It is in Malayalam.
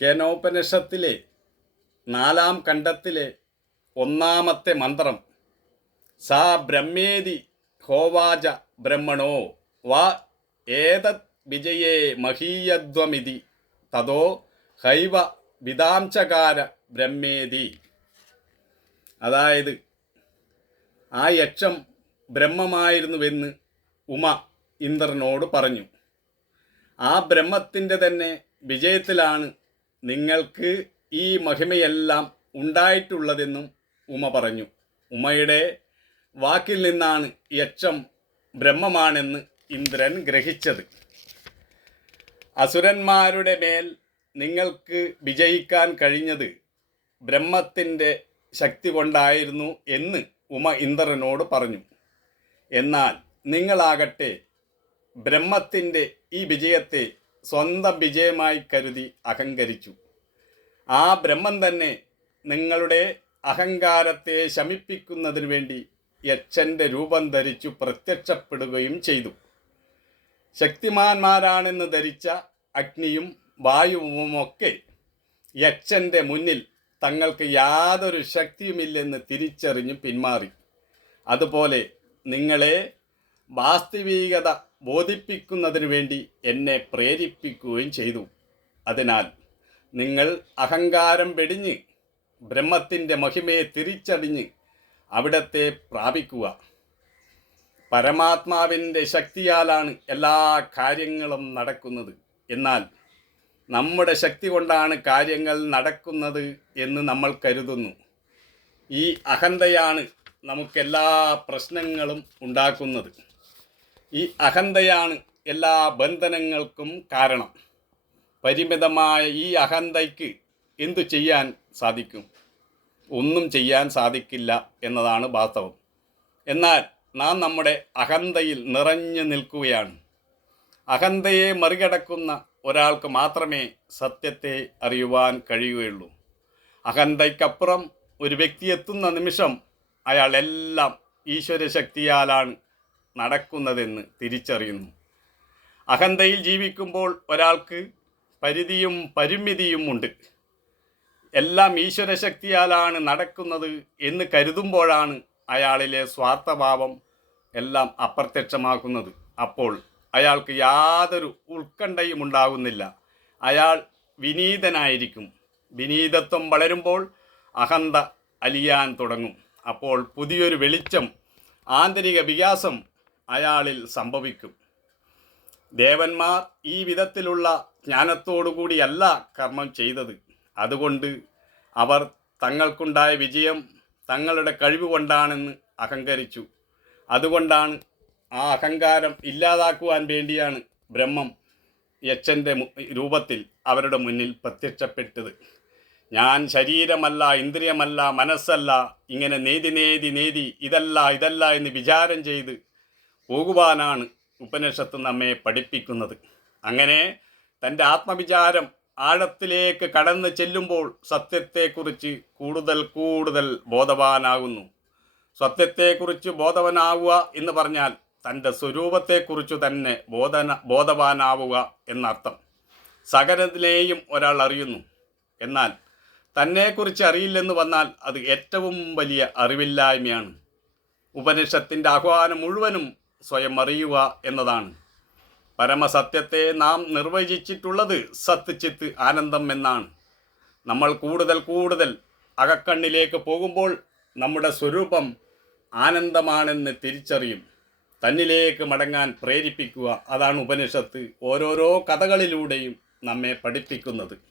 കേനോപനിഷത്തിലെ നാലാം കണ്ഡത്തിലെ ഒന്നാമത്തെ മന്ത്രം സാ ബ്രഹ്മേതി ഹോവാച ബ്രഹ്മണോ? വാ ഏതത് വിജയേ മഹീയധ്വമിതി തതോ ഹൈവ വിദാംശകാര ബ്രഹ്മേതി അതായത് ആ യക്ഷം ബ്രഹ്മമായിരുന്നുവെന്ന് ഉമ ഇന്ദ്രനോട് പറഞ്ഞു. ആ ബ്രഹ്മത്തിന്റെ തന്നെ വിജയത്തിലാണ് നിങ്ങൾക്ക് ഈ മഹിമയെല്ലാം ഉണ്ടായിട്ടുള്ളതെന്നും ഉമ പറഞ്ഞു. ഉമയുടെ വാക്കിൽ നിന്നാണ് യക്ഷം ബ്രഹ്മമാണെന്ന് ഇന്ദ്രൻ ഗ്രഹിച്ചത്. അസുരന്മാരുടെ മേൽ നിങ്ങൾക്ക് വിജയിക്കാൻ കഴിഞ്ഞത് ബ്രഹ്മത്തിന്റെ ശക്തി കൊണ്ടായിരുന്നു എന്ന് ഉമ ഇന്ദ്രനോട് പറഞ്ഞു. എന്നാൽ നിങ്ങളാകട്ടെ ബ്രഹ്മത്തിന്റെ ഈ വിജയത്തെ സ്വന്തം വിജയമായി കരുതി അഹങ്കരിച്ചു. ആ ബ്രഹ്മം തന്നെ നിങ്ങളുടെ അഹങ്കാരത്തെ ശമിപ്പിക്കുന്നതിന് വേണ്ടി യക്ഷന്റെ രൂപം ധരിച്ചു പ്രത്യക്ഷപ്പെടുകയും ചെയ്തു. ശക്തിമാന്മാരാണെന്ന് ധരിച്ച അഗ്നിയും വായുവുമൊക്കെ യക്ഷന്റെ മുന്നിൽ തങ്ങൾക്ക് യാതൊരു ശക്തിയുമില്ലെന്ന് തിരിച്ചറിഞ്ഞ് പിന്മാറി. അതുപോലെ നിങ്ങളെ വാസ്തവികത ബോധിപ്പിക്കുന്നതിന് വേണ്ടി എന്നെ പ്രേരിപ്പിക്കുകയും ചെയ്തു. അതിനാൽ നിങ്ങൾ അഹങ്കാരം വെടിഞ്ഞ് ബ്രഹ്മത്തിന്റെ മഹിമയെ തിരിച്ചറിഞ്ഞ് അവിടത്തെ പ്രാപിക്കുക. പരമാത്മാവിന്റെ ശക്തിയാലാണ് എല്ലാ കാര്യങ്ങളും നടക്കുന്നത്. എന്നാൽ നമ്മുടെ ശക്തി കൊണ്ടാണ് കാര്യങ്ങൾ നടക്കുന്നത് എന്ന് നമ്മൾ കരുതുന്നു. ഈ അഹന്തയാണ് നമുക്കെല്ലാ പ്രശ്നങ്ങളും ഉണ്ടാക്കുന്നത്. ഈ അഹന്തയാണ് എല്ലാ ബന്ധനങ്ങൾക്കും കാരണം. പരിമിതമായ ഈ അഹന്തയ്ക്ക് എന്തു ചെയ്യാൻ സാധിക്കും? ഒന്നും ചെയ്യാൻ സാധിക്കില്ല എന്നതാണ് വാസ്തവം. എന്നാൽ നാം നമ്മുടെ അഹന്തയിൽ നിറഞ്ഞു നിൽക്കുകയാണ്. അഹന്തയെ മറികടക്കുന്ന ഒരാൾക്ക് മാത്രമേ സത്യത്തെ അറിയുവാൻ കഴിയുകയുള്ളൂ. അഹന്തയ്ക്കപ്പുറം ഒരു വ്യക്തി എത്തുന്ന നിമിഷം അയാളെല്ലാം ഈശ്വരശക്തിയാലാണ് നടക്കുന്നതെന്ന് തിരിച്ചറിയുന്നു. അഹന്തയിൽ ജീവിക്കുമ്പോൾ ഒരാൾക്ക് പരിധിയും പരിമിതിയും ഉണ്ട്. എല്ലാം ഈശ്വരശക്തിയാലാണ് നടക്കുന്നത് എന്ന് കരുതുമ്പോഴാണ് അയാളിലെ സ്വാർത്ഥഭാവം എല്ലാം അപ്രത്യക്ഷമാക്കുന്നത്. അപ്പോൾ അയാൾക്ക് യാതൊരു ഉത്കണ്ഠയും ഉണ്ടാകുന്നില്ല. അയാൾ വിനീതനായിരിക്കും. വിനീതത്വം വളരുമ്പോൾ അഹന്ത അലിയാൻ തുടങ്ങും. അപ്പോൾ പുതിയൊരു വെളിച്ചം ആന്തരിക വികാസം അയാളിൽ സംഭവിക്കും. ദേവന്മാർ ഈ വിധത്തിലുള്ള ജ്ഞാനത്തോടുകൂടിയല്ല കർമ്മം ചെയ്തത്. അതുകൊണ്ട് അവർ തങ്ങൾക്കുണ്ടായ വിജയം തങ്ങളുടെ കഴിവ് കൊണ്ടാണെന്ന് അഹങ്കരിച്ചു. അതുകൊണ്ടാണ് ആ അഹങ്കാരം ഇല്ലാതാക്കുവാൻ വേണ്ടിയാണ് ബ്രഹ്മം യക്ഷന്റെ രൂപത്തിൽ അവരുടെ മുന്നിൽ പ്രത്യക്ഷപ്പെട്ടത്. ഞാൻ ശരീരമല്ല ഇന്ദ്രിയമല്ല മനസ്സല്ല ഇങ്ങനെ നേതി നേതി നേതി ഇതല്ല ഇതല്ല എന്ന് വിചാരം ചെയ്ത് പോകുവാനാണ് ഉപനിഷത്ത് നമ്മെ പഠിപ്പിക്കുന്നത്. അങ്ങനെ തന്റെ ആത്മവിചാരം ആഴത്തിലേക്ക് കടന്നു ചെല്ലുമ്പോൾ സത്യത്തെക്കുറിച്ച് കൂടുതൽ കൂടുതൽ ബോധവാനാകുന്നു. സത്യത്തെക്കുറിച്ച് ബോധവനാവുക എന്ന് പറഞ്ഞാൽ തന്റെ സ്വരൂപത്തെക്കുറിച്ച് തന്നെ ബോധന ബോധവാനാവുക എന്നർത്ഥം. സകലത്തിലെയും ഒരാൾ അറിയുന്നു. എന്നാൽ തന്നെക്കുറിച്ച് അറിയില്ലെന്ന് വന്നാൽ അത് ഏറ്റവും വലിയ അറിവില്ലായ്മയാണ്. ഉപനിഷത്തിന്റെ ആഹ്വാനം മുഴുവനും സ്വയം അറിയുക എന്നതാണ്. പരമസത്യത്തെ നാം നിർവചിച്ചിട്ടുള്ളത് സത്ത് ചിത്ത് ആനന്ദം എന്നാണ്. നമ്മൾ കൂടുതൽ കൂടുതൽ അകക്കണ്ണിലേക്ക് പോകുമ്പോൾ നമ്മുടെ സ്വരൂപം ആനന്ദമാണെന്ന് തിരിച്ചറിയും. തന്നിലേക്ക് മടങ്ങാൻ പ്രേരിപ്പിക്കുക അതാണ് ഉപനിഷത്ത് ഓരോരോ കഥകളിലൂടെയും നമ്മെ പഠിപ്പിക്കുന്നത്.